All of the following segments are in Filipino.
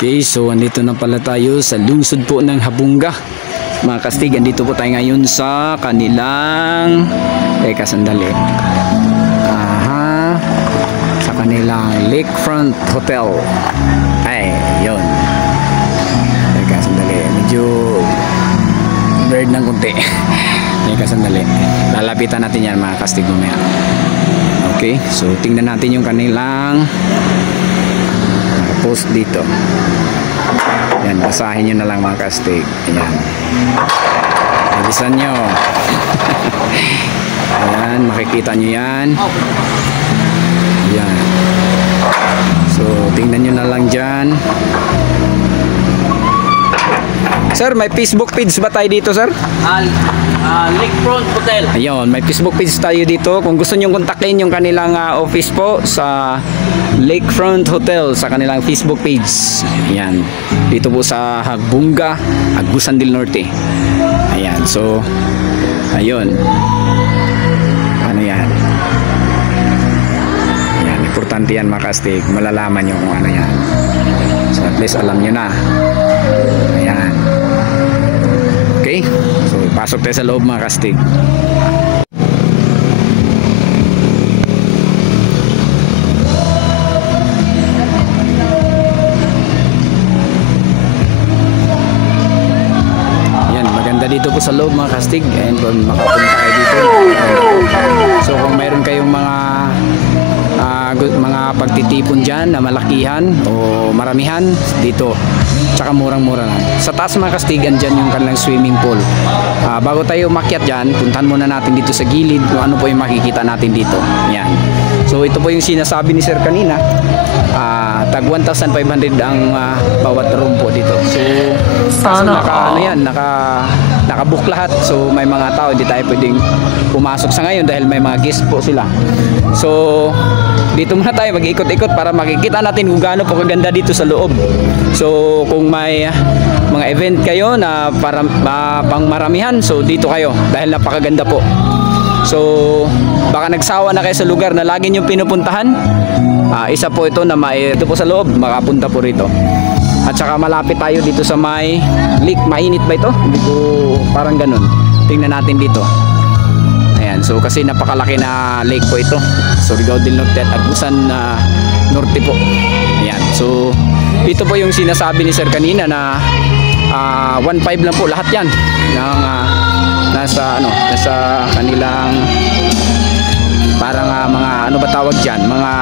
Okay, so andito na pala tayo sa lungsod po ng Habunga. Mga kastig, andito po tayo ngayon sa kanilang sandali. Sa kanilang Lakefront Hotel. Ay, yun. Sandali. Medyo bird ng kunti. Sandali. Lalapitan natin yan mga kastig mamaya. Okay, so tingnan natin yung kanilang post dito. Yan, basahin nyo na lang mga kastig. Ayan. Bilisan nyo. Ayan, makikita nyo yan. Ayan. So, tingnan nyo na lang dyan. Sir, may Facebook page ba tayo dito, sir? Lakefront Hotel. Ayun, may Facebook page tayo dito. Kung gusto nyo kontakin yung kanilang office po sa Lakefront Hotel sa kanilang Facebook page. Ayan. Dito po sa Habunga, Agusan del Norte. Ayan. So, ayun. Ano yan? Ayan. Importante yan mga kastig. Malalaman nyo kung ano yan. So, at least alam nyo na. Ayan. Okay. So, pasok tayo sa loob mga kastig. Dito po sa loob mga kastig, and kung makapunta kayo dito, so kung mayroon kayong mga pagtitipon dyan na malakihan o maramihan dito, tsaka murang-mura lang. Sa taas mga kastig, andyan yung kanilang swimming pool. Bago tayo umakyat dyan, puntahan muna natin dito sa gilid kung ano po yung makikita natin dito. Yan. So ito po yung sinasabi ni sir kanina, tag 1,500 ang bawat room po dito. So nakabook lahat. So may mga tao, hindi tayo pwedeng pumasok sa ngayon dahil may mga guest po sila. So dito muna tayo mag-ikot-ikot para makikita natin kung gaano po kaganda dito sa loob. So kung may mga event kayo na para pang maramihan, so dito kayo dahil napakaganda po. So baka nagsawa na kayo sa lugar na lagi nyo pinupuntahan, isa po ito na ito po sa loob, makapunta po rito. At saka malapit tayo dito sa may lake. Mainit ba ito? Hindi ko, parang ganun. Tingnan natin dito. Ayan, so kasi napakalaki na lake po ito. Surigao del Norte at Agusan Norte po. Ayan, so ito po yung sinasabi ni sir kanina na 1,500 lang po lahat yan ng nasa kanilang parang mga ano ba tawag dyan, mga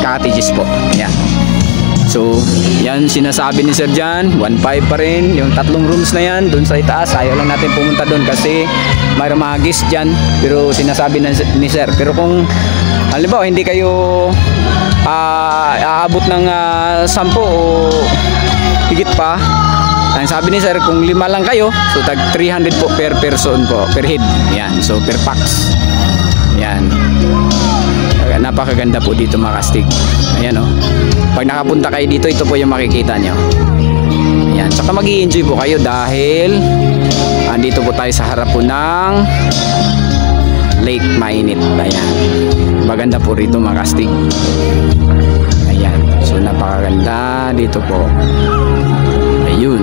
cottages po. Ayan. So yan sinasabi ni sir dyan, 1,500 pa rin yung 3 rooms na yan doon sa itaas. Ayaw lang natin pumunta doon kasi mayroong mga guests dyan, pero sinasabi ni sir. Pero kung halimbawa hindi kayo aabot ng 10 o higit pa, ang sabi ni sir, kung 5 lang kayo, so tag 300 po per person po, per head. Yan, so per pax. Yan. Napakaganda po dito mga kastig. Ayan o. Pag nakapunta kayo dito, ito po yung makikita nyo. Ayan. Saka mag-i-enjoy po kayo dahil andito po tayo sa harap po ng Lake Mainit. Ayan. Maganda po rito mga kastig. Ayan. So napakaganda dito po. Ayun.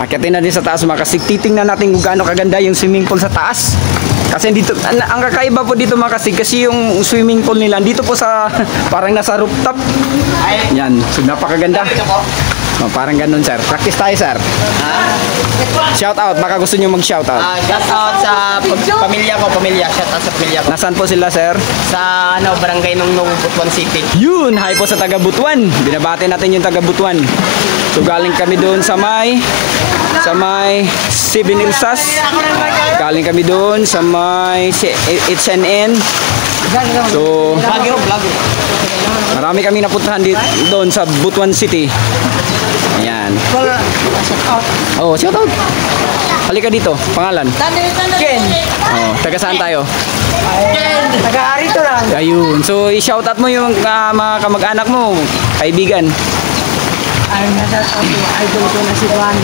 Akyatin natin sa taas mga kasig. Titingnan natin kung gaano kaganda yung swimming pool sa taas. Kasi dito, ang kakaiba po dito mga kasig, kasi yung swimming pool nila dito po sa parang nasa rooftop. Yan, so napakaganda. Parang ganun sir. Practice tayo sir. Shout out, baka gusto nyo mag shout out. Shout out sa pamilya ko, shout out sa pamilya ko. Nasaan po sila sir? Sa barangay Nungnung, Butuan City. Yun, hi po sa taga Butuan. Binabati natin yung taga Butuan. So galing kami doon sa may 7 Ilsas. Galing kami doon sa may HNN. So marami kami napuntahan doon sa Butuan City. Ayan. Ayan. Oh, shout out. Halika dito. Pangalan? Ken. Oh, taga saan tayo? Taga-arito lang. Ayun. So, i-shout out mo yung mga kamag-anak mo, kaibigan. Ay, idol ko na si Juan.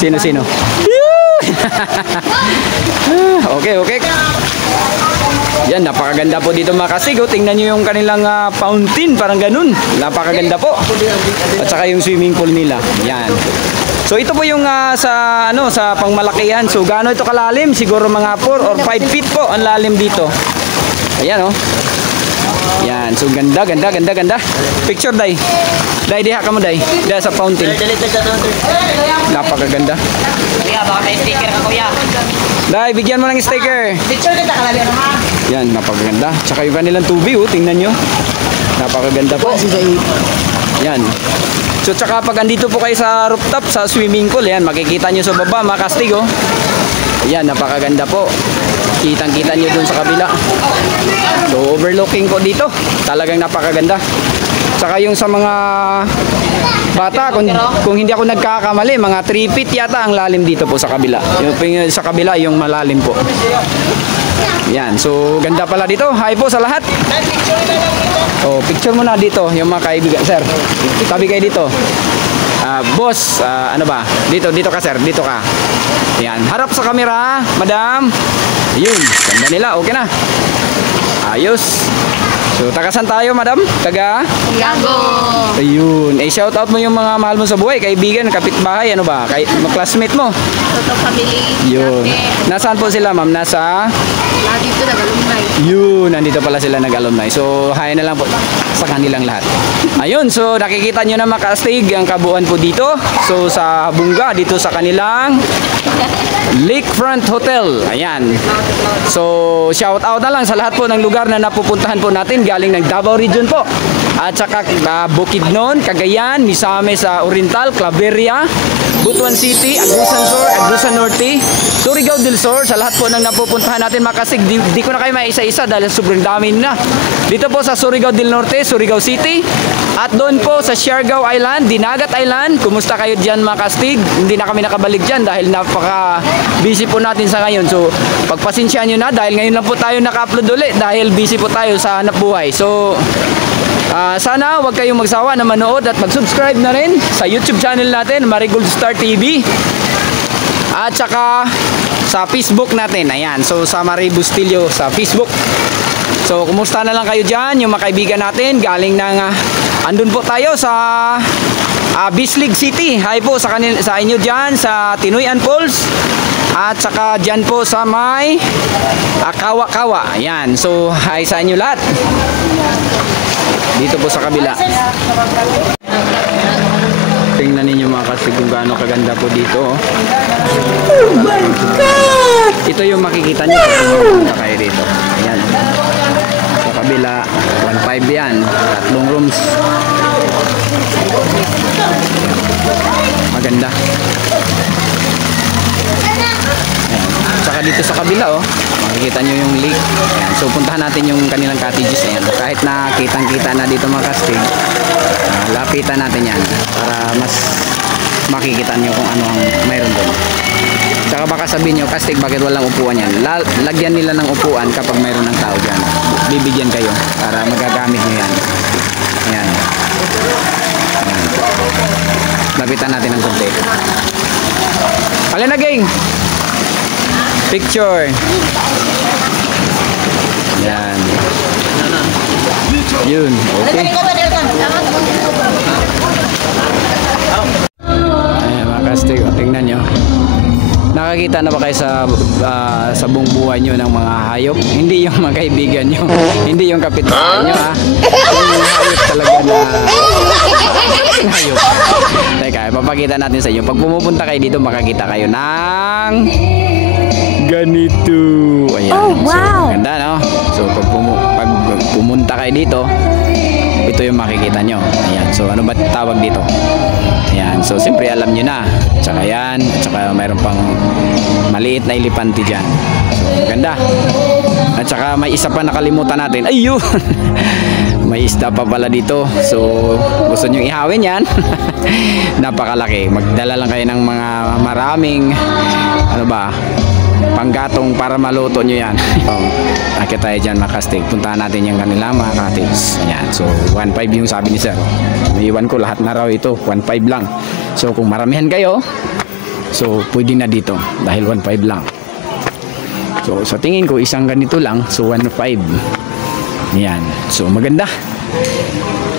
Sino? Okay. Yan, napakaganda po dito mga kasig. Oh. Tingnan nyo yung kanilang fountain, parang ganun. Napakaganda po. At saka yung swimming pool nila. Yan. So ito po yung sa pangmalakihan. So gaano ito kalalim? Siguro mga 4 or 5 feet po ang lalim dito. Ayan oh. Yan. So ganda. Picture Day. Day, diha ka mo Day. Diha sa fountain. Napakaganda. Kuya, baka may sticker ka kuya. Day, bigyan mo ng sticker. Picture kita kalabi ano ha? Yan, napakaganda. Tsaka yung kanilang tubig, oh, tingnan nyo. Napakaganda po. Yan. So, tsaka pag andito po kayo sa rooftop, sa swimming pool, yan, makikita nyo sa baba, mga kastig, oh. Yan, napakaganda po. Kitang-kita nyo dun sa kabila. So, overlooking po dito. Talagang napakaganda. Tsaka yung sa mga bata, kung hindi ako nagkakamali, mga 3 feet yata ang lalim dito po sa kabila. Yung sa kabila, yung malalim po. Yan, so ganda pala dito. Hi po sa lahat. Oh, picture mo na dito yung mga kaibigan. Sir, tabi kayo dito. Boss, ano ba? Dito ka sir, dito ka. Yan, harap sa camera, madam. Yun, ganda nila, okay na. Ayos. So, taga saan tayo, madam? Taga? Gago. Ayun. Shout out mo yung mga mahal mo sa buhay, kaibigan, kapitbahay, ano ba? Classmate mo. Toto family. Yun. Nasaan po sila, ma'am? Nasa? Dito nag-alumni. Yun, nandito pala sila nag-alumni. So, hi na lang po sa kanilang lahat. Ayun, so nakikita nyo na makastig ang kabuuan po dito. So, sa Bunga, dito sa kanilang Lakefront Hotel. Ayan. So, shout out na lang sa lahat po ng lugar na napupuntahan po natin galing ng Davao Region po. At saka Bukidnon, Cagayan, Misamis sa Oriental, Claveria, Butuan City, Agusan Sur, Agusan Norte, Surigao del Sur, sa lahat po ng napupuntahan natin makasig. Di ko na kayo maisa-isa dahil sobrang dami na. Dito po sa Surigao del Norte, Surigao City, at doon po sa Siargao Island, Dinagat Island. Kumusta kayo dyan makastig? Hindi na kami nakabalik dyan dahil napaka-busy po natin sa ngayon. So, pagpasensyaan nyo na dahil ngayon lang po tayo naka-upload ulit dahil busy po tayo sa hanap buhay. So, sana huwag kayong magsawa na manood at mag-subscribe na rin sa YouTube channel natin, Marigold Star TV. At saka sa Facebook natin. Ayan, so sa Marie Bustillo sa Facebook. So kumusta na lang kayo dyan, yung mga kaibigan natin galing ng andun po tayo sa Bislig City. Hi po sa inyo dyan sa Tinoyan Falls. At saka dyan po sa may Kawa-Kawa. Ayan, so hi sa inyo lahat. Dito po sa kabila. Tingnan ninyo mga kasig kung gaano kaganda po dito. Oh my God! Ito yung makikita nyo kung kayo dito. Ayan. Sa kabila, 1.5 yan. 3 rooms. Maganda. Saka dito sa kabila, oh, makikita nyo yung lake. Ayan. So puntahan natin yung kanilang cottages. Ayan. Kahit na kitang-kita na dito mga kastig, lapitan natin yan para mas makikita nyo kung ano ang mayroon doon. Saka baka sabihin nyo, kastig, bakit walang upuan yan? Lagyan nila ng upuan kapag mayroon ng tao dyan. Bibigyan kayo para magagamit nyo yan. Ayan. Ayan. Lapitan natin ang konti. Alin na, gang! Picture. Yan. Yun. Okay. Ayan mga kastig, tingnan nyo. Nakakita na ba kayo sa buong buhay nyo ng mga hayop? Hindi yung mga kaibigan nyo. Hindi yung kapitbahay nyo, ha? Yung hayop talaga na hayop. Teka, papakita natin sa inyo. Pag pumupunta kayo dito, makakita kayo ng ganito. Ayan. Oh, wow. So, ganda, no? So, pag pumunta kayo dito, ito yung makikita nyo. Ayan. So, ano ba tawag dito? Ayan. So, siyempre alam nyo na. Tsaka yan. Tsaka mayroon pang maliit na elepante dyan. So, ganda. At saka may isa pa nakalimutan natin. Ayun! may isda pa pala dito. So gusto nyo ihawin yan. Napakalaki. Magdala lang kayo ng mga maraming ano ba, panggatong para maluto nyo yan. Akit tayo dyan mga kastig. Puntahan natin yung kanila mga katigs. Ayan. So 1.5 yung sabi ni sir. Iwan ko lahat na raw ito 1.5 lang. So kung maramihan kayo, so pwede na dito dahil 1.5 lang. So sa tingin ko isang ganito lang, so 1.5. Yan. So maganda.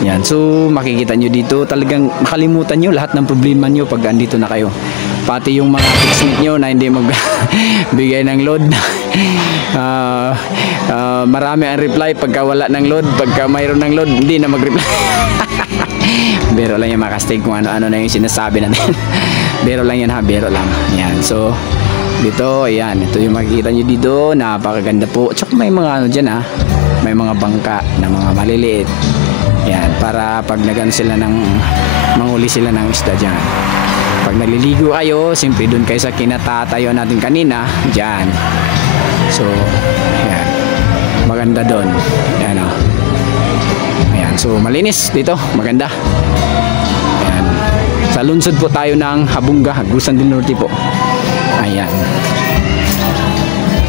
Yan. So makikita nyo dito, talagang makalimutan nyo lahat ng problema nyo pag andito na kayo. Pati yung mga fixmate nyo na hindi magbigay ng load. Marami ang reply pagka wala ng load. Pagka mayroon ng load, hindi na mag-reply. Bero lang yung makastig kung ano-ano na yung sinasabi natin. Bero lang yan ha, bero lang. Yan. So dito, ayan, ito yung makikita nyo dito. Napakaganda po. Tsaka may mga ano dyan ha, may mga bangka na mga maliliit. Yan, para pag nagan sila ng manguli sila ng isda dyan. Pag naliligo kayo, simpre doon kayo sa kinatatayo natin kanina, dyan. So, ayan, maganda doon. Ayan o. Ayan, so malinis dito, maganda. Ayan. Sa lungsod po tayo ng Habunga, Agusan del Norte po. Ayan.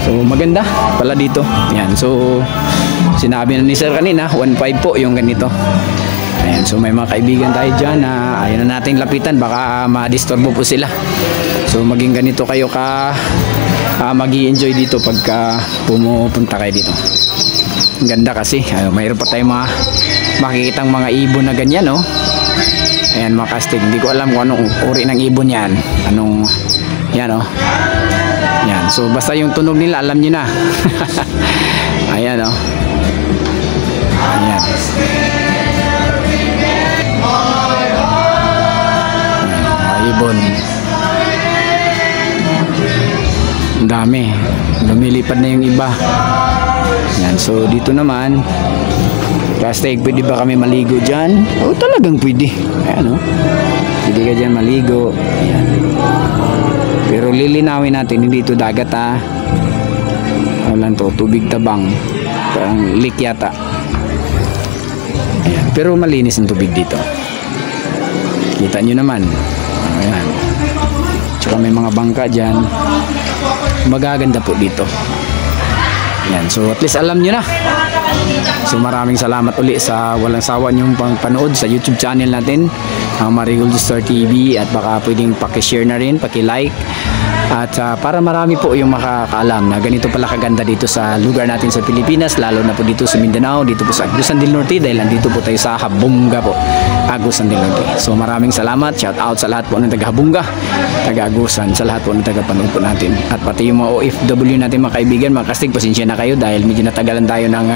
So maganda pala dito. Ayan. So sinabi na ni sir kanina 1.5 po yung ganito. Ayan. So may mga kaibigan tayo dyan na ayaw na natin lapitan, baka ma-disturbo po sila. So maging ganito kayo ka magi-enjoy dito pagka pumupunta kayo dito. Ang ganda kasi mayroon pa tayong mga makikitang mga ibon na ganyan, no? Ayan mga kastig, hindi ko alam kung anong uri ng ibon yan. Anong yan, oh. Yan. So basta yung tunog nila alam niyo na. Ayan, oh. Ayan. Ibon. Ang dami. Lumilipad na yung iba. Yan. So dito naman, kastig, pwede ba kami maligo dyan? O talagang pwede. Ayan, oh. Pwede ka dyan maligo. Ayan. Pero lilinawin natin, hindi ito dagat ha. Walang to, tubig tabang. Parang lake yata. Ayan. Pero malinis ang tubig dito. Kita nyo naman. Ayan. Tsaka may mga bangka dyan. Magaganda po dito. Ayan. So at least alam nyo na. So maraming salamat uli sa walang sawa niyong panood sa YouTube channel natin, ang Marigold Star TV, at baka pwedeng paki-share na rin, paki-like, at para marami po yung makakaalam na ganito pala kaganda dito sa lugar natin sa Pilipinas, lalo na po dito sa Mindanao, dito po sa Agusan del Norte, dahil nandito po tayo sa Habunga po, Agusan del Norte. So maraming salamat, shout out sa lahat po ng taga Habunga, taga Agusan, sa lahat po ng taga panood po natin, at pati yung mga OFW natin mga kaibigan, mga kastig, pasensya na kayo dahil medyo natagalan tayo ng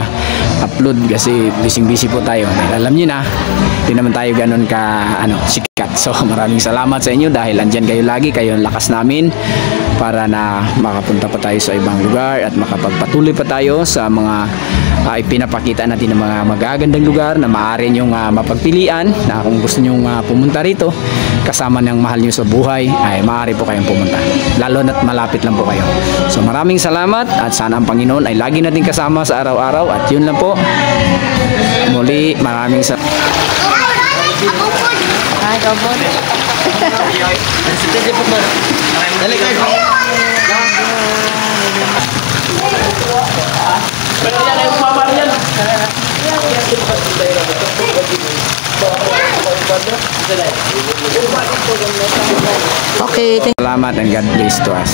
upload kasi busy po tayo. Alam niyo na, hindi naman tayo ganun ka sikat. So maraming salamat sa inyo dahil andyan kayo lagi, kayo ang lakas namin para na makapunta pa tayo sa ibang lugar at makapagpatuloy pa tayo sa mga ipinapakita natin ng mga magagandang lugar na maaari nyong mapagpilian, na kung gusto nyong pumunta rito kasama ng mahal nyo sa buhay ay maaari po kayong pumunta, lalo na't malapit lang po kayo. So maraming salamat at sana ang Panginoon ay lagi natin kasama sa araw-araw, at yun lang po. Muli maraming salamat. Okay, Salamat and God bless to us.